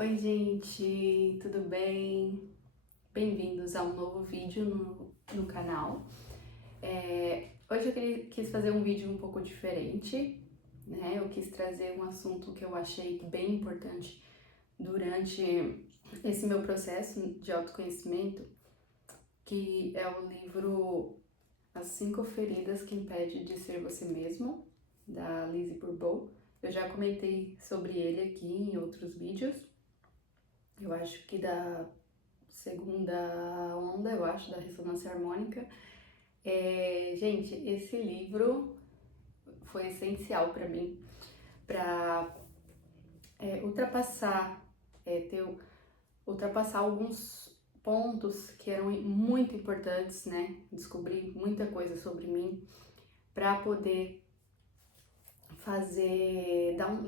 Oi, gente, tudo bem? Bem-vindos a um novo vídeo no canal. Hoje eu quis fazer um vídeo um pouco diferente, né? Eu quis trazer um assunto que eu achei bem importante durante esse meu processo de autoconhecimento, que é o livro As 5 Feridas que Impedem de Ser Você Mesmo, da Lizzie Bourbeau. Eu já comentei sobre ele aqui em outros vídeos. Eu acho que da segunda onda, eu acho, da ressonância harmônica. Gente, esse livro foi essencial para mim, para ultrapassar alguns pontos que eram muito importantes, né? Descobrir muita coisa sobre mim para poder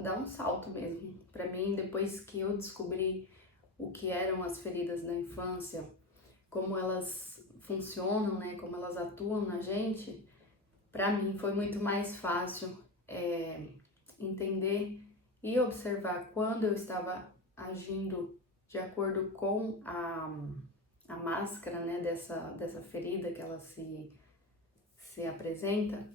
dar um salto mesmo. Para mim, depois que eu descobri o que eram as feridas da infância, como elas funcionam, né, como elas atuam na gente, para mim foi muito mais fácil entender e observar quando eu estava agindo de acordo com a máscara, né, dessa ferida que ela se apresenta.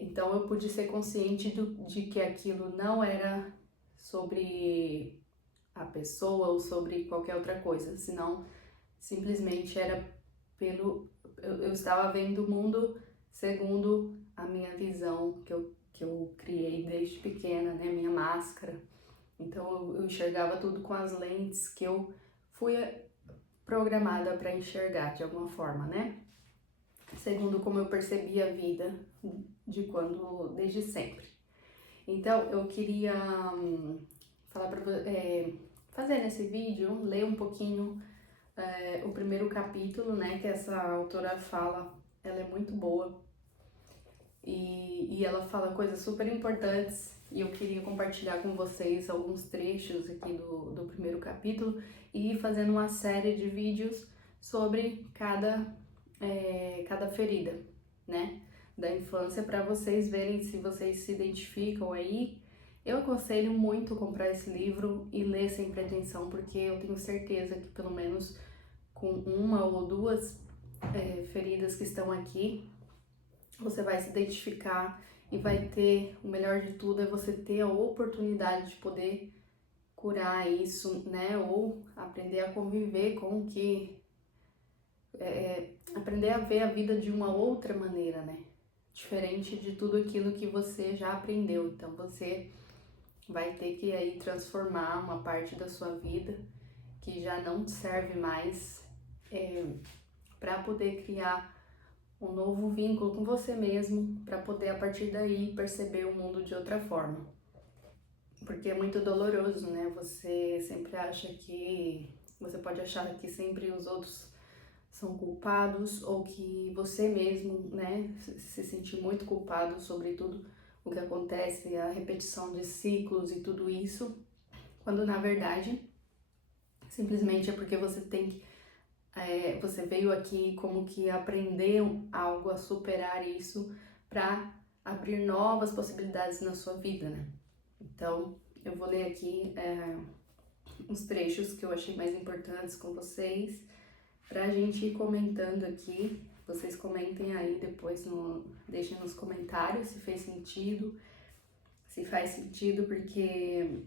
Então eu pude ser consciente de que aquilo não era sobre a pessoa ou sobre qualquer outra coisa, senão simplesmente era eu estava vendo o mundo segundo a minha visão que eu criei desde pequena, né, minha máscara. Então eu enxergava tudo com as lentes que eu fui programada para enxergar de alguma forma, né? Segundo como eu percebia a vida desde sempre. Então eu queria falar fazer nesse vídeo, ler um pouquinho o primeiro capítulo, né, que essa autora fala, ela é muito boa e ela fala coisas super importantes e eu queria compartilhar com vocês alguns trechos aqui do primeiro capítulo e ir fazendo uma série de vídeos sobre cada ferida, né, da infância, para vocês verem se vocês se identificam aí. Eu aconselho muito comprar esse livro e ler sem pretensão, porque eu tenho certeza que pelo menos com uma ou duas feridas que estão aqui, você vai se identificar e vai ter, o melhor de tudo é você ter a oportunidade de poder curar isso, né? Ou aprender a conviver com o que... aprender a ver a vida de uma outra maneira, né? Diferente de tudo aquilo que você já aprendeu. Então você vai ter que aí transformar uma parte da sua vida que já não te serve mais para poder criar um novo vínculo com você mesmo, para poder a partir daí perceber o mundo de outra forma. Porque é muito doloroso, né? Você pode achar que sempre os outros são culpados ou que você mesmo, né, se sentir muito culpado sobre tudo o que acontece, a repetição de ciclos e tudo isso, quando na verdade simplesmente é porque você você veio aqui como que aprender algo, a superar isso para abrir novas possibilidades na sua vida, né? Então, eu vou ler aqui os trechos que eu achei mais importantes com vocês, pra gente ir comentando aqui. Vocês comentem aí depois, deixem nos comentários se fez sentido, se faz sentido, porque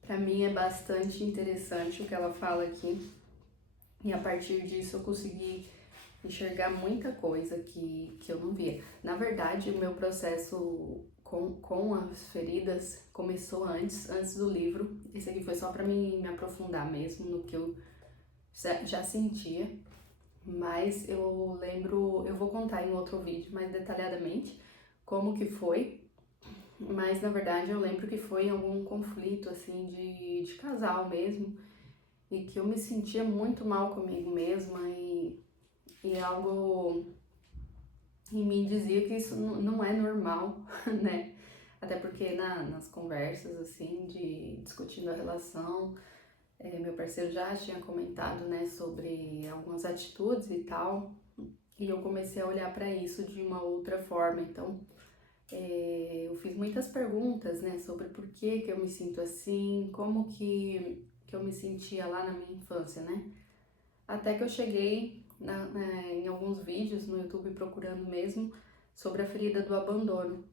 pra mim é bastante interessante o que ela fala aqui. E a partir disso eu consegui enxergar muita coisa que eu não via. Na verdade, o meu processo com as feridas começou antes do livro. Esse aqui foi só para mim me aprofundar mesmo no que eu já sentia. Mas eu lembro, eu vou contar em outro vídeo mais detalhadamente como que foi. Mas na verdade eu lembro que foi algum conflito assim de casal mesmo. E que eu me sentia muito mal comigo mesma e algo em mim dizia que isso não é normal, né? Até porque nas conversas, assim, discutindo a relação, meu parceiro já tinha comentado, né, sobre algumas atitudes e tal, e eu comecei a olhar para isso de uma outra forma. Então, Eu fiz muitas perguntas, né, sobre por que eu me sinto assim, como que eu me sentia lá na minha infância, né? Até que eu cheguei em alguns vídeos no YouTube procurando mesmo sobre a ferida do abandono.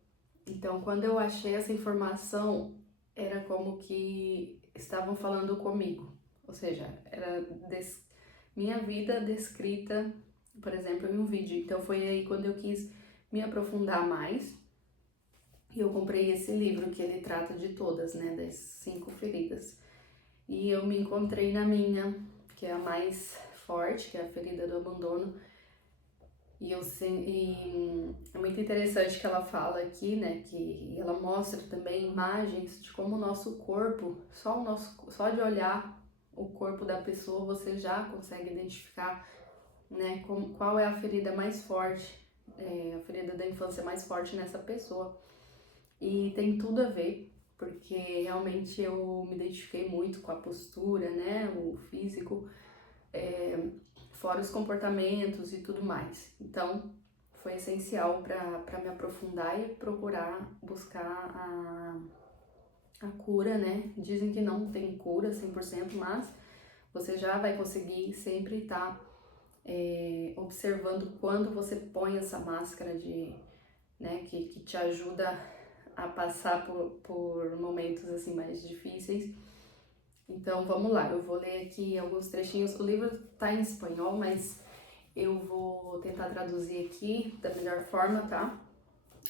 Então, quando eu achei essa informação, era como que estavam falando comigo. Ou seja, era minha vida descrita, por exemplo, em um vídeo. Então, foi aí quando eu quis me aprofundar mais. E eu comprei esse livro que ele trata de todas, né, das 5 feridas. E eu me encontrei na minha, que é a mais forte, que é a ferida do abandono. E é muito interessante que ela fala aqui, né, que ela mostra também imagens de como o nosso corpo, só de olhar o corpo da pessoa, você já consegue identificar, né, qual é a ferida mais forte, a ferida da infância mais forte nessa pessoa. E tem tudo a ver, porque realmente eu me identifiquei muito com a postura, né, o físico, fora os comportamentos e tudo mais. Então, foi essencial para me aprofundar e procurar buscar a cura, né? Dizem que não tem cura 100%, mas você já vai conseguir sempre estar observando quando você põe essa máscara né, que te ajuda a passar por momentos assim mais difíceis. Então vamos lá, eu vou ler aqui alguns trechinhos. O livro tá em espanhol, mas eu vou tentar traduzir aqui da melhor forma, tá?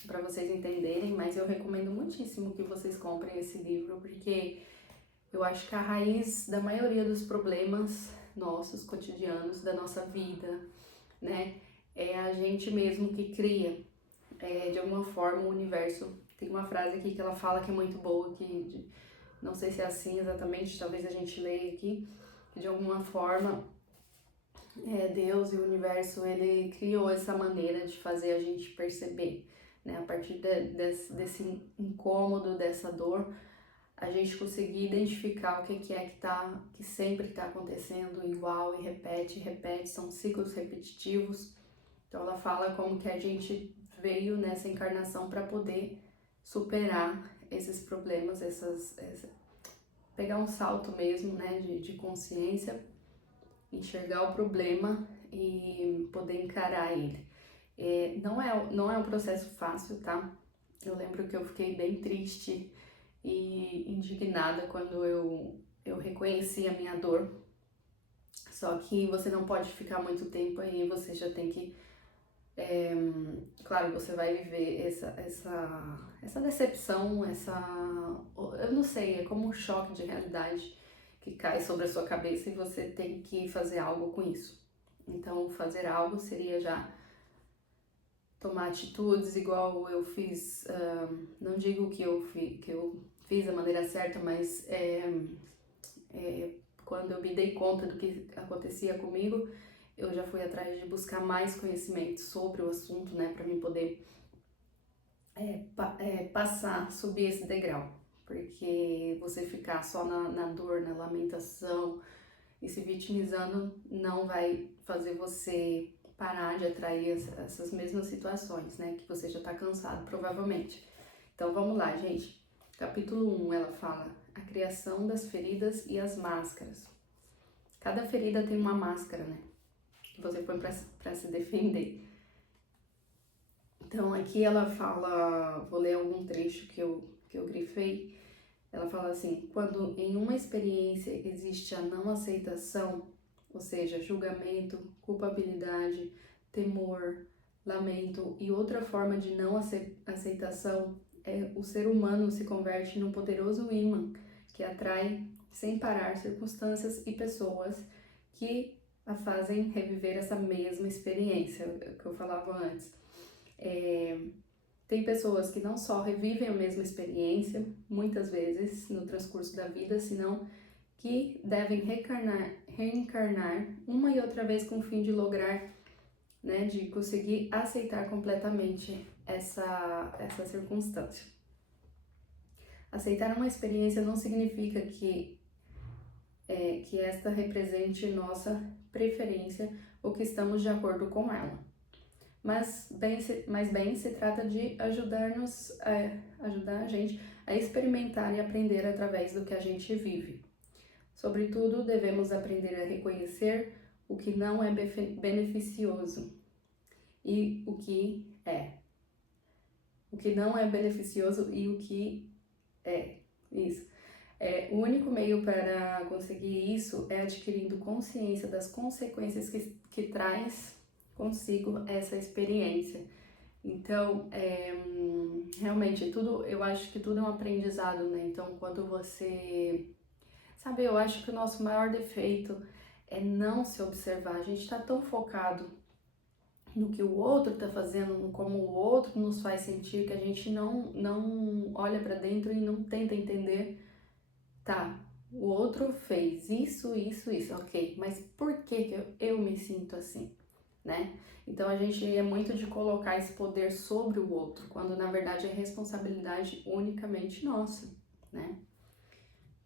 Para vocês entenderem, mas eu recomendo muitíssimo que vocês comprem esse livro, porque eu acho que a raiz da maioria dos problemas nossos cotidianos, da nossa vida, né, é a gente mesmo que cria, de alguma forma, o universo. Tem uma frase aqui que ela fala que é muito boa, não sei se é assim exatamente, talvez a gente leia aqui, que de alguma forma Deus e o universo, ele criou essa maneira de fazer a gente perceber, né? A partir desse incômodo, dessa dor, a gente conseguir identificar o que é que sempre está acontecendo igual e repete, são ciclos repetitivos. Então ela fala como que a gente veio nessa encarnação para poder superar esses problemas, pegar um salto mesmo, né, de consciência, enxergar o problema e poder encarar ele. Não é um processo fácil, tá? Eu lembro que eu fiquei bem triste e indignada quando eu reconheci a minha dor. Só que você não pode ficar muito tempo aí, você já tem que claro, você vai viver essa decepção, eu não sei, é como um choque de realidade que cai sobre a sua cabeça e você tem que fazer algo com isso. Então, fazer algo seria já tomar atitudes igual eu fiz, não digo que eu fiz da maneira certa, mas quando eu me dei conta do que acontecia comigo, eu já fui atrás de buscar mais conhecimento sobre o assunto, né, para mim poder passar, subir esse degrau, porque você ficar só na dor, na lamentação e se vitimizando não vai fazer você parar de atrair essas mesmas situações, né, que você já tá cansado, provavelmente. Então vamos lá, gente. Capítulo 1, ela fala a criação das feridas e as máscaras. Cada ferida tem uma máscara, né, que você põe para se defender. Então aqui ela fala, vou ler algum trecho que eu grifei. Ela fala assim: quando em uma experiência existe a não aceitação, ou seja, julgamento, culpabilidade, temor, lamento e outra forma de não aceitação, o ser humano se converte num poderoso imã que atrai sem parar circunstâncias e pessoas que a fazem reviver essa mesma experiência que eu falava antes. Tem pessoas que não só revivem a mesma experiência, muitas vezes no transcurso da vida, senão que devem reencarnar uma e outra vez com o fim de lograr, né, de conseguir aceitar completamente essa circunstância. Aceitar uma experiência não significa que esta represente nossa preferência ou que estamos de acordo com ela. mas bem se trata de ajudar a gente a experimentar e aprender através do que a gente vive. Sobretudo, devemos aprender a reconhecer o que não é beneficioso e o que é. O que não é beneficioso e o que é. Isso. O único meio para conseguir isso é adquirindo consciência das consequências que traz consigo essa experiência. Então, realmente, eu acho que tudo é um aprendizado, né? Então, quando você... Sabe, eu acho que o nosso maior defeito é não se observar. A gente está tão focado no que o outro está fazendo, no como o outro nos faz sentir, que a gente não olha para dentro e não tenta entender, tá, o outro fez isso, ok, mas por que eu me sinto assim, né? Então a gente é muito de colocar esse poder sobre o outro, quando na verdade é responsabilidade unicamente nossa, né?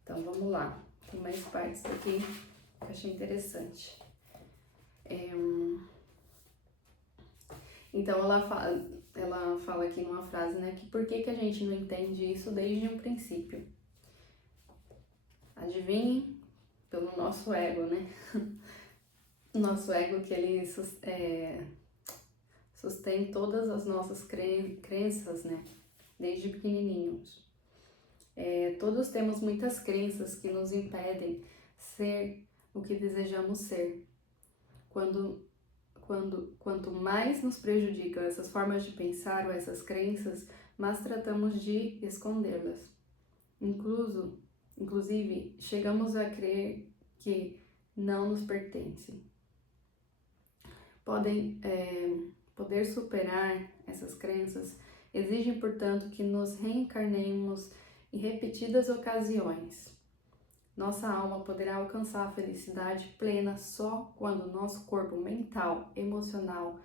Então vamos lá, tem mais partes aqui que eu achei interessante. Então ela fala aqui numa frase, né, que por que a gente não entende isso desde um princípio? Adivinhe? Pelo nosso ego, né? Nosso ego que ele sustém todas as nossas crenças, né? Desde pequenininhos. Todos temos muitas crenças que nos impedem ser o que desejamos ser. Quanto mais nos prejudicam essas formas de pensar ou essas crenças, mais tratamos de escondê-las. Inclusive, chegamos a crer que não nos pertencem. Poder superar essas crenças exige, portanto, que nos reencarnemos em repetidas ocasiões. Nossa alma poderá alcançar a felicidade plena só quando nosso corpo mental, emocional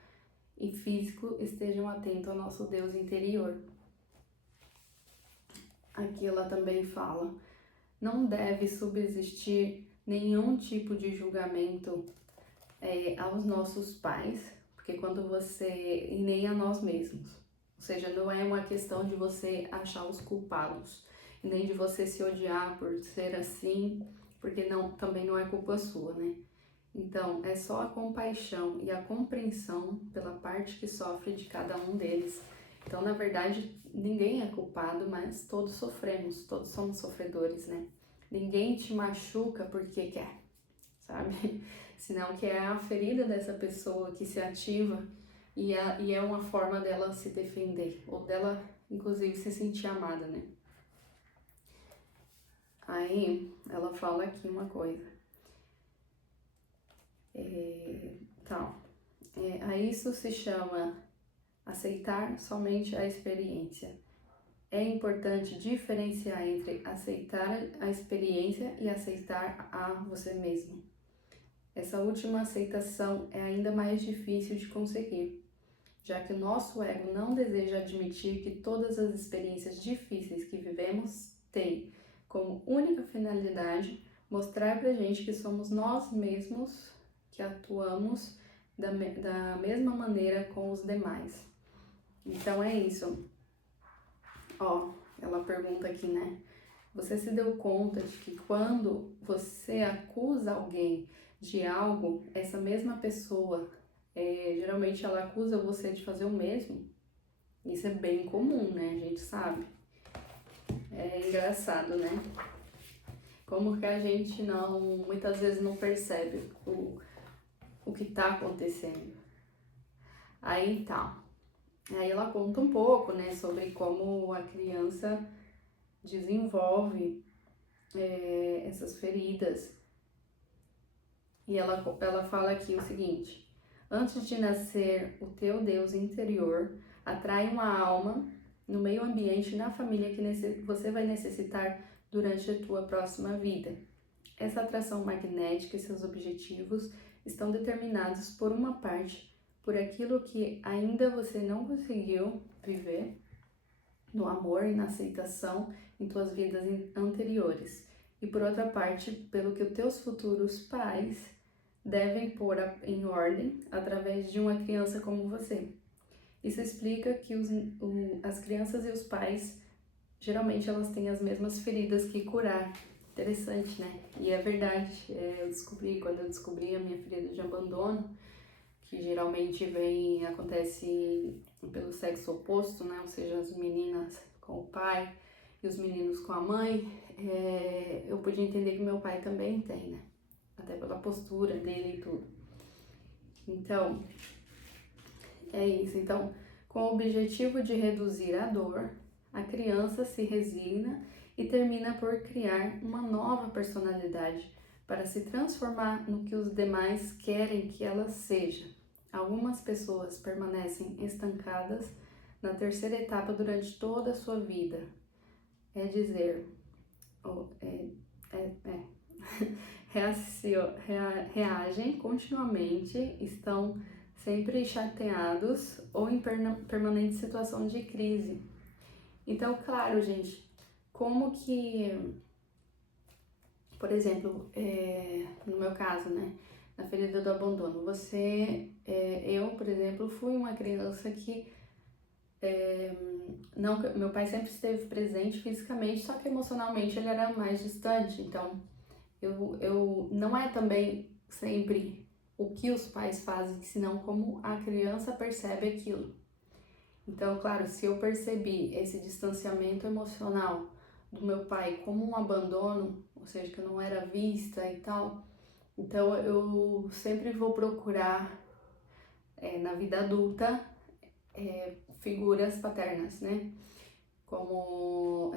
e físico estejam atentos ao nosso Deus interior. Aqui ela também fala: não deve subsistir nenhum tipo de julgamento aos nossos pais, porque e nem a nós mesmos. Ou seja, não é uma questão de você achar os culpados, nem de você se odiar por ser assim, porque também não é culpa sua, né? Então, é só a compaixão e a compreensão pela parte que sofre de cada um deles. Então, na verdade, ninguém é culpado, mas todos sofremos, todos somos sofredores, né? Ninguém te machuca porque quer, sabe? Senão que é a ferida dessa pessoa que se ativa e é uma forma dela se defender, ou dela, inclusive, se sentir amada, né? Aí, ela fala aqui uma coisa. A isso se chama aceitar somente a experiência. É importante diferenciar entre aceitar a experiência e aceitar a você mesmo. Essa última aceitação é ainda mais difícil de conseguir, já que o nosso ego não deseja admitir que todas as experiências difíceis que vivemos têm como única finalidade mostrar pra gente que somos nós mesmos que atuamos da mesma maneira com os demais. Então é isso. Ela pergunta aqui, né? Você se deu conta de que quando você acusa alguém de algo, essa mesma pessoa, geralmente ela acusa você de fazer o mesmo? Isso é bem comum, né? A gente sabe. É engraçado, né? Como que a gente muitas vezes não percebe o que tá acontecendo. Aí ela conta um pouco, né, sobre como a criança desenvolve essas feridas. E ela fala aqui o seguinte: antes de nascer, o teu Deus interior atrai uma alma no meio ambiente e na família que você vai necessitar durante a tua próxima vida. Essa atração magnética e seus objetivos estão determinados por uma parte por aquilo que ainda você não conseguiu viver no amor e na aceitação em tuas vidas anteriores, e por outra parte, pelo que os teus futuros pais devem pôr em ordem através de uma criança como você. Isso explica que as crianças e os pais, geralmente elas têm as mesmas feridas que curar. Interessante, né? E é verdade, quando eu descobri a minha ferida de abandono, que geralmente acontece pelo sexo oposto, né? Ou seja, as meninas com o pai e os meninos com a mãe, eu pude entender que meu pai também tem, né? Até pela postura dele e tudo. Então, é isso. Então, com o objetivo de reduzir a dor, a criança se resigna e termina por criar uma nova personalidade para se transformar no que os demais querem que ela seja. Algumas pessoas permanecem estancadas na terceira etapa durante toda a sua vida. É dizer, reagem continuamente, estão sempre chateados ou em permanente situação de crise. Então, claro, gente, como que, por exemplo, no meu caso, né, na ferida do abandono, eu, por exemplo, fui uma criança que não, meu pai sempre esteve presente fisicamente, só que emocionalmente ele era mais distante. Então, eu não é também sempre o que os pais fazem, senão como a criança percebe aquilo. Então, claro, se eu percebi esse distanciamento emocional do meu pai como um abandono, ou seja, que eu não era vista e tal, então eu sempre vou procurar na vida adulta figuras paternas, né? Como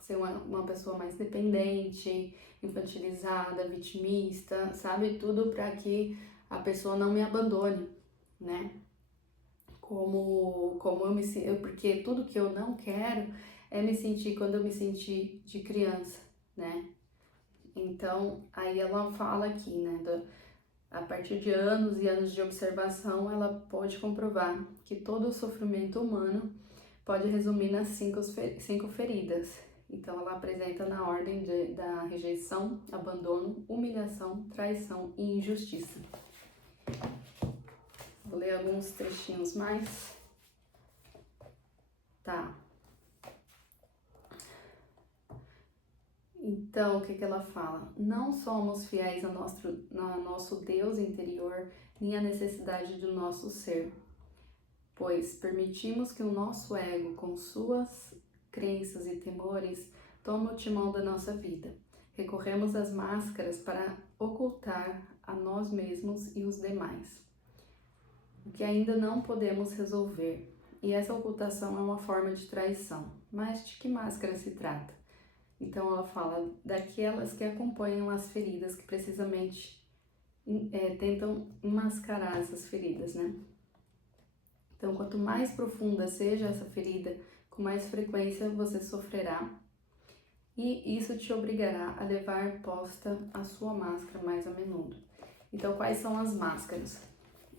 ser uma pessoa mais dependente, infantilizada, vitimista, sabe? Tudo para que a pessoa não me abandone, né? Como eu me sinto, porque tudo que eu não quero é me sentir quando eu me senti de criança, né? Então, aí ela fala aqui, né, a partir de anos e anos de observação, ela pode comprovar que todo o sofrimento humano pode resumir nas cinco feridas. Então, ela apresenta na ordem da rejeição, abandono, humilhação, traição e injustiça. Vou ler alguns trechinhos mais. Tá. Então, o que ela fala? Não somos fiéis ao nosso Deus interior, nem à necessidade do nosso ser, pois permitimos que o nosso ego, com suas crenças e temores, tome o timão da nossa vida. Recorremos às máscaras para ocultar a nós mesmos e os demais o que ainda não podemos resolver. E essa ocultação é uma forma de traição. Mas de que máscara se trata? Então ela fala daquelas que acompanham as feridas, que precisamente tentam mascarar essas feridas, né? Então, quanto mais profunda seja essa ferida, com mais frequência você sofrerá, e isso te obrigará a levar posta a sua máscara mais a menudo. Então, quais são as máscaras?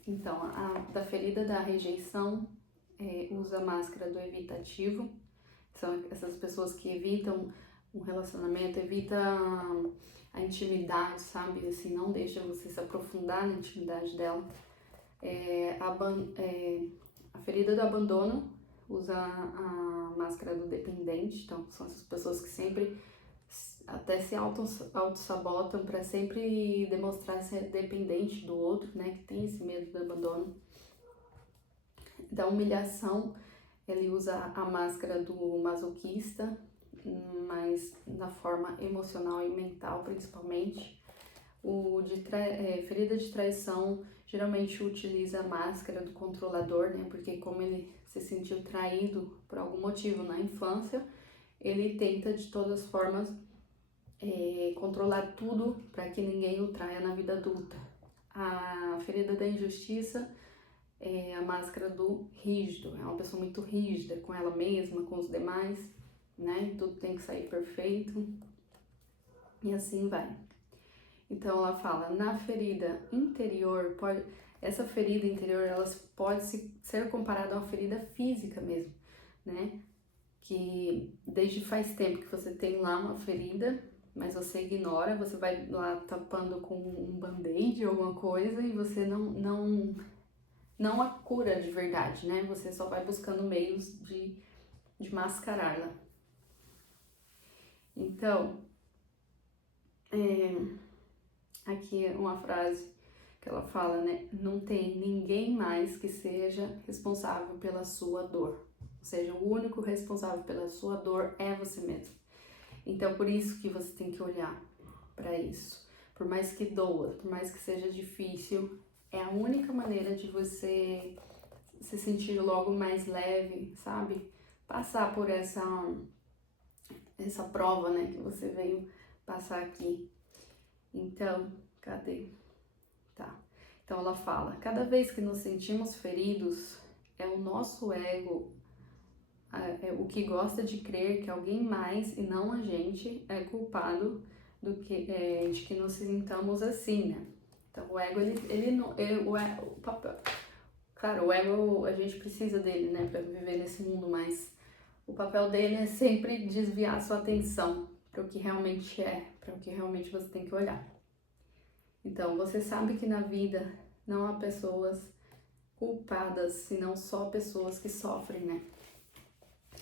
Então, a da ferida da rejeição usa a máscara do evitativo, são essas pessoas que evitam um relacionamento, evitam a intimidade, sabe? Assim, não deixa você se aprofundar na intimidade dela. A ferida do abandono usa a máscara do dependente, então são essas pessoas que sempre até se auto-sabotam para sempre demonstrar ser dependente do outro, né, que tem esse medo do abandono. Da humilhação, ele usa a máscara do masoquista, mas na forma emocional e mental principalmente. Ferida de traição geralmente utiliza a máscara do controlador, né, porque como ele se sentiu traído por algum motivo na infância, ele tenta de todas as formas controlar tudo para que ninguém o traia na vida adulta. A ferida da injustiça é a máscara do rígido, é uma pessoa muito rígida com ela mesma, com os demais, né? Tudo tem que sair perfeito e assim vai. Então ela fala, na ferida interior, essa ferida interior ela pode ser comparada a uma ferida física mesmo, né? Que desde faz tempo que você tem lá uma ferida mas você ignora, você vai lá tapando com um band-aid, alguma coisa, e você não a cura de verdade, né? Você só vai buscando meios de mascará-la. Então, aqui é uma frase que ela fala, né? Não tem ninguém mais que seja responsável pela sua dor. Ou seja, o único responsável pela sua dor é você mesmo. Então, por isso que você tem que olhar para isso. Por mais que doa, por mais que seja difícil, é a única maneira de você se sentir logo mais leve, sabe? Passar por essa prova, né, que você veio passar aqui. Então, cadê? Tá. Então ela fala: cada vez que nos sentimos feridos, é o nosso ego, o que gosta de crer que alguém mais e não a gente é culpado de que nos sintamos assim, né? Então o ego, ele não, o papel, claro, o ego a gente precisa dele, né, para viver nesse mundo, mas o papel dele é sempre desviar a sua atenção para o que realmente para o que realmente você tem que olhar. Então, você sabe que na vida não há pessoas culpadas, senão só pessoas que sofrem, né?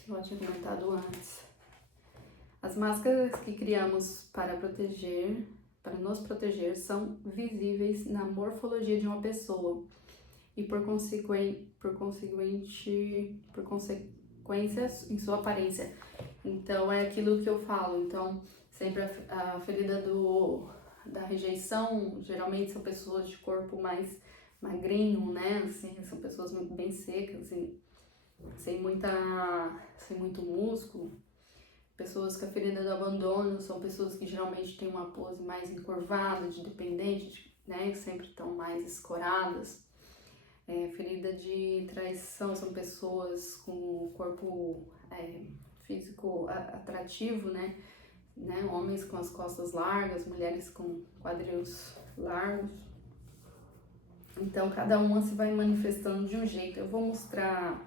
Eu tinha comentado antes. As máscaras que criamos para nos proteger, são visíveis na morfologia de uma pessoa e por consequência em sua aparência. Então, é aquilo que eu falo. Então, sempre a ferida da rejeição, geralmente são pessoas de corpo mais magrinho, né? Assim, são pessoas bem secas, assim, sem muito músculo. Pessoas com a ferida do abandono são pessoas que geralmente têm uma pose mais encurvada, de dependente, né? Que sempre estão mais escoradas. Ferida de traição são pessoas com o corpo físico atrativo, né? Homens com as costas largas, mulheres com quadris largos. Então, cada uma se vai manifestando de um jeito. Eu vou mostrar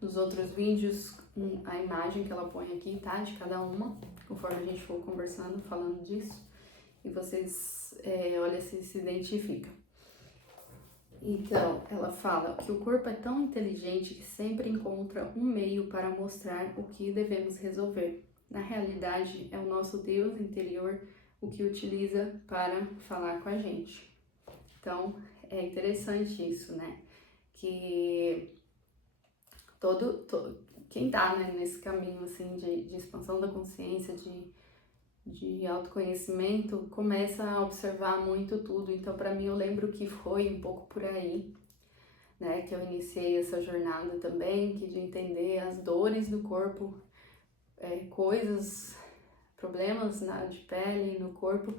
nos outros vídeos a imagem que ela põe aqui, tá? De cada uma, conforme a gente for conversando, falando disso. E vocês, olha se identificam. Então, ela fala que o corpo é tão inteligente que sempre encontra um meio para mostrar o que devemos resolver. Na realidade, é o nosso Deus interior o que utiliza para falar com a gente. Então, é interessante isso, né? Que quem tá, né, nesse caminho, assim, de expansão da consciência, de autoconhecimento, começa a observar muito tudo. Então, para mim, eu lembro que foi um pouco por aí, né, que eu iniciei essa jornada também, que de entender as dores do corpo, coisas, problemas de pele, no corpo,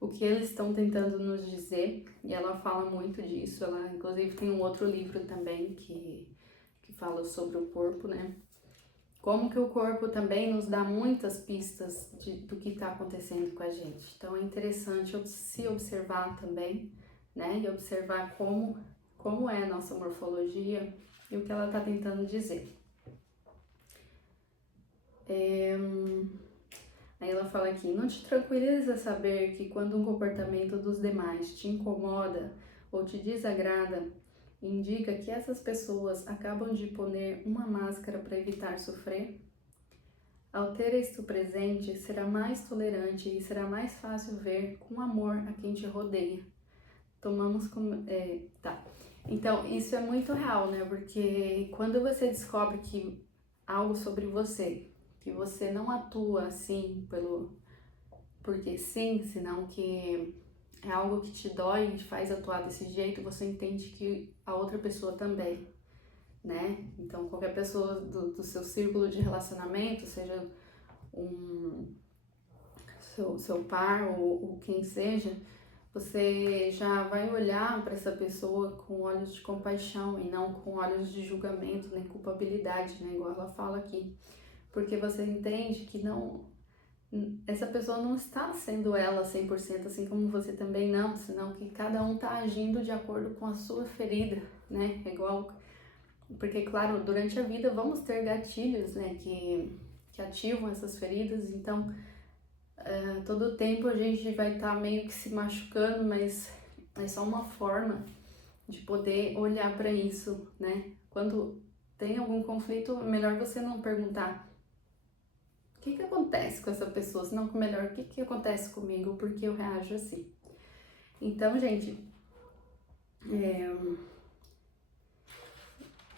o que eles estão tentando nos dizer, e ela fala muito disso. Ela, inclusive, tem um outro livro também que fala sobre o corpo, né? Como que o corpo também nos dá muitas pistas do que está acontecendo com a gente. Então é interessante se observar também, né? E observar como é a nossa morfologia e o que ela está tentando dizer. Aí ela fala aqui: não te tranquiliza saber que quando um comportamento dos demais te incomoda ou te desagrada, indica que essas pessoas acabam de poner uma máscara para evitar sofrer? Ao ter isto presente, será mais tolerante e será mais fácil ver com amor a quem te rodeia. Tomamos como... tá. Então, isso é muito real, né? Porque quando você descobre que algo sobre você, que você não atua assim porque sim, senão que é algo que te dói e te faz atuar desse jeito, você entende que a outra pessoa também, né? Então, qualquer pessoa do seu círculo de relacionamento, seja seu par ou quem seja, você já vai olhar para essa pessoa com olhos de compaixão e não com olhos de julgamento nem culpabilidade, né? Igual ela fala aqui. Porque você entende que essa pessoa não está sendo ela 100%, assim como você também não, senão que cada um está agindo de acordo com a sua ferida, né? É igual, porque claro, durante a vida vamos ter gatilhos, né, que ativam essas feridas. Então todo tempo a gente vai estar meio que se machucando, mas é só uma forma de poder olhar para isso, né? Quando tem algum conflito, é melhor você não perguntar o que acontece com essa pessoa, senão que melhor o que acontece comigo, porque eu reajo assim. Então, gente,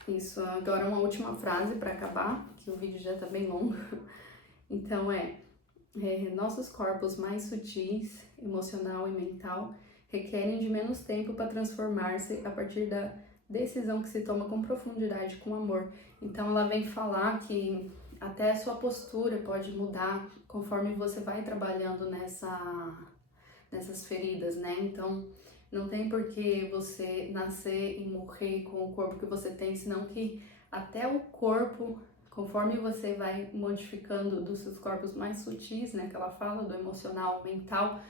isso. Agora uma última frase para acabar, que o vídeo já tá bem longo. Então nossos corpos mais sutis, emocional e mental, requerem de menos tempo para transformar-se a partir da decisão que se toma com profundidade, com amor. Então ela vem falar que até a sua postura pode mudar conforme você vai trabalhando nessas feridas, né? Então não tem por que você nascer e morrer com o corpo que você tem, senão que até o corpo, conforme você vai modificando dos seus corpos mais sutis, né, que ela fala, do emocional, mental,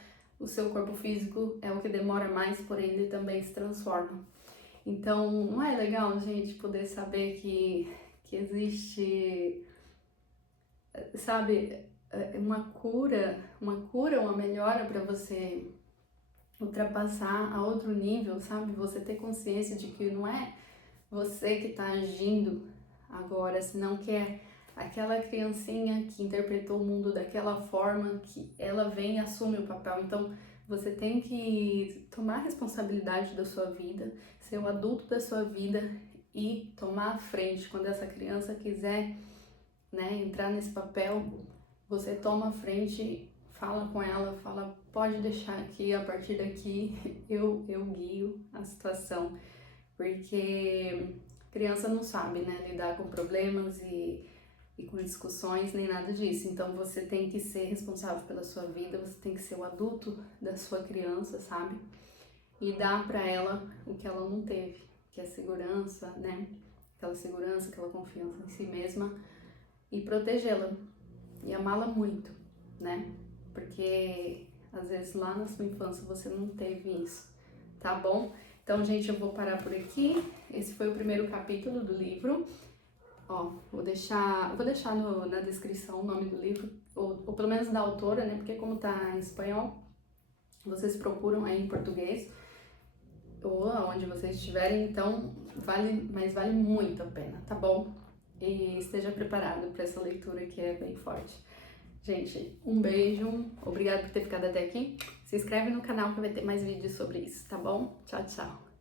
o seu corpo físico é o que demora mais, porém ele também se transforma. Então, não é legal, gente, poder saber que existe, sabe, uma cura, uma melhora para você ultrapassar a outro nível, sabe? Você ter consciência de que não é você que está agindo agora, senão que é aquela criancinha que interpretou o mundo daquela forma, que ela vem e assume o papel. Então, você tem que tomar a responsabilidade da sua vida, ser o adulto da sua vida e tomar a frente. Quando essa criança quiser, né, entrar nesse papel, você toma a frente, fala com ela, fala, pode deixar aqui, a partir daqui eu guio a situação, porque criança não sabe, né, lidar com problemas e com discussões, nem nada disso. Então você tem que ser responsável pela sua vida, você tem que ser o adulto da sua criança, sabe? E dar para ela o que ela não teve, que é segurança, né? Aquela segurança, aquela confiança em si mesma e protegê-la e amá-la muito, né? Porque às vezes lá na sua infância você não teve isso, tá bom? Então, gente, eu vou parar por aqui. Esse foi o primeiro capítulo do livro. Ó, vou deixar na descrição o nome do livro, ou pelo menos da autora, né? Porque como tá em espanhol, vocês procuram aí em português, ou aonde vocês estiverem, então vale muito a pena, tá bom? E esteja preparado para essa leitura que é bem forte. Gente, um beijo, obrigada por ter ficado até aqui. Se inscreve no canal que vai ter mais vídeos sobre isso, tá bom? Tchau, tchau!